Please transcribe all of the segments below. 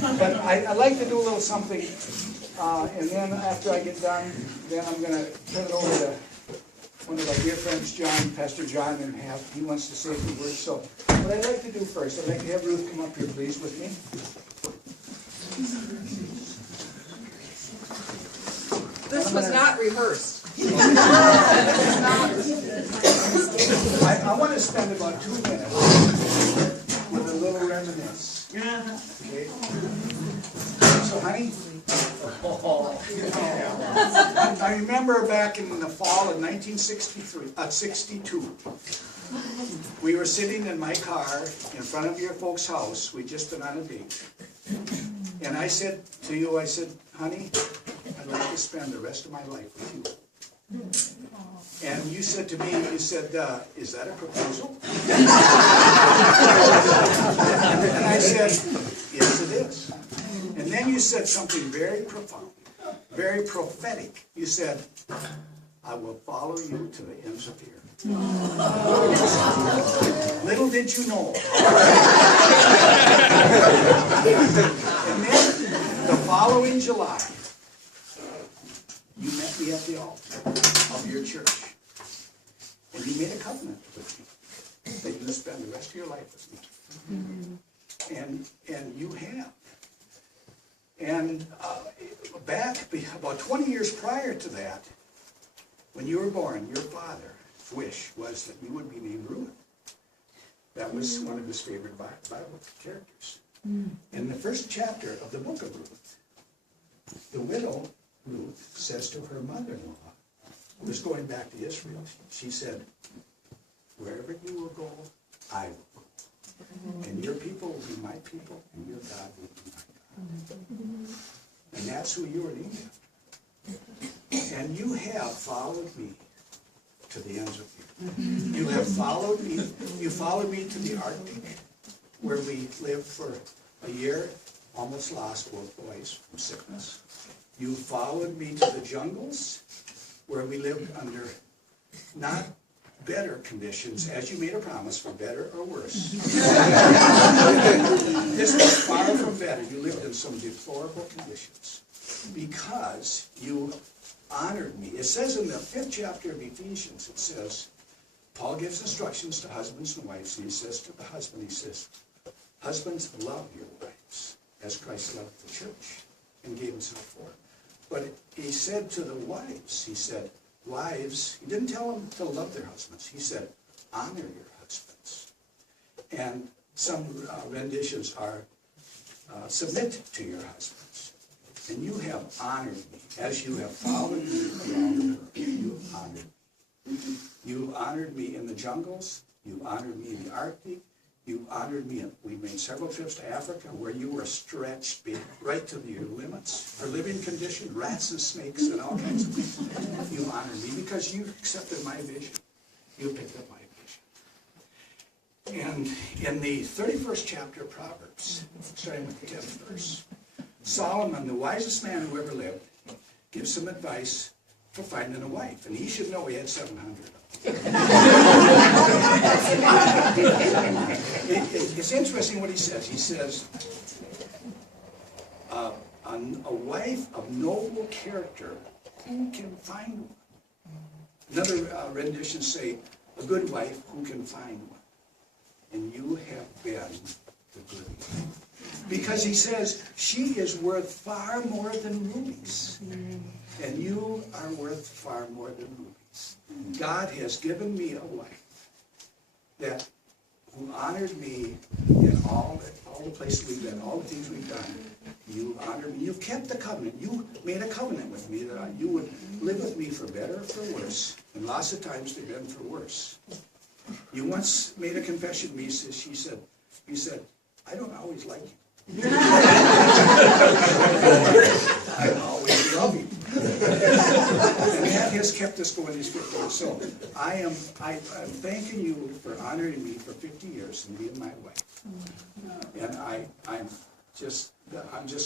But I like to do a little something, and then after I get done, then I'm going to turn it over to one of our dear friends, John, Pastor John, and he wants to say a few words. So what I'd like to do first, I'd like to have Ruth come up here, please, with me. This was not rehearsed. I want to spend about 2 minutes with a little reminisce. Okay? So, honey, I remember back in the fall of 62, we were sitting in my car in front of your folks' house. We'd just been on a date. And I said to you, I said, honey, I'd like to spend the rest of my life with you. And you said to me, you said, is that a proposal? And I said, yes, it is. And then you said something very profound, very prophetic. You said, I will follow you to the ends of the earth. Little did you know. And then the following July, you met me at the altar of your church. And you made a covenant with me that you would spend the rest of your life with me. And you have. And back about 20 years prior to that, when you were born, your father's wish was that you would be named Ruth. That was one of his favorite Bible characters. In the first chapter of the book of Ruth, the widow Ruth says to her mother-in-law, who was going back to Israel, she said, wherever you will go, I will go. And your people will be my people, and your God will be my God. And that's who you are named after. And you have followed me to the ends of the earth. You have followed me. You followed me to the Arctic, where we lived for a year, almost lost both boys from sickness. You followed me to the jungles, where we lived under not better conditions, as you made a promise, for better or worse. This was far from better. You lived in some deplorable conditions because you honored me. It says in the 5th chapter of Ephesians, it says, Paul gives instructions to husbands and wives, and he says to the husband, he says, husbands, love your wives as Christ loved the church and gave himself for it. But he said to the wives, he said, wives, he didn't tell them to love their husbands. He said, honor your husbands. And some renditions are, submit to your husbands. And you have honored me, as you have followed me around the earth. You have honored me. You honored me in the jungles. You honored me in the Arctic. You honored me. We made several trips to Africa where you were stretched right to your limits for living conditions, rats and snakes and all kinds of things. You honored me because you accepted my vision. You picked up my vision. And in the 31st chapter of Proverbs, starting with the 10th verse, Solomon, the wisest man who ever lived, gives some advice for finding a wife. And he should know he had 700 of them. It's interesting what he says. He says, a wife of noble character, who can find one? Another rendition say, a good wife, who can find one? And you have been the good one. Because he says, she is worth far more than rubies. And you are worth far more than rubies. God has given me a wife who honored me in all the places we've been, all the things we've done. You honored me. You've kept the covenant. You made a covenant with me that you would live with me for better or for worse. And lots of times they've been for worse. You once made a confession to me. You said, I don't always like you. I always love you. And that has kept us going these 50 years. So I'm thanking you for honoring me for 50 years and being my wife. And I'm just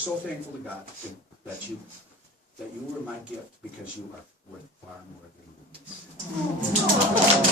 so thankful to God that you were my gift, because you are worth far more than you.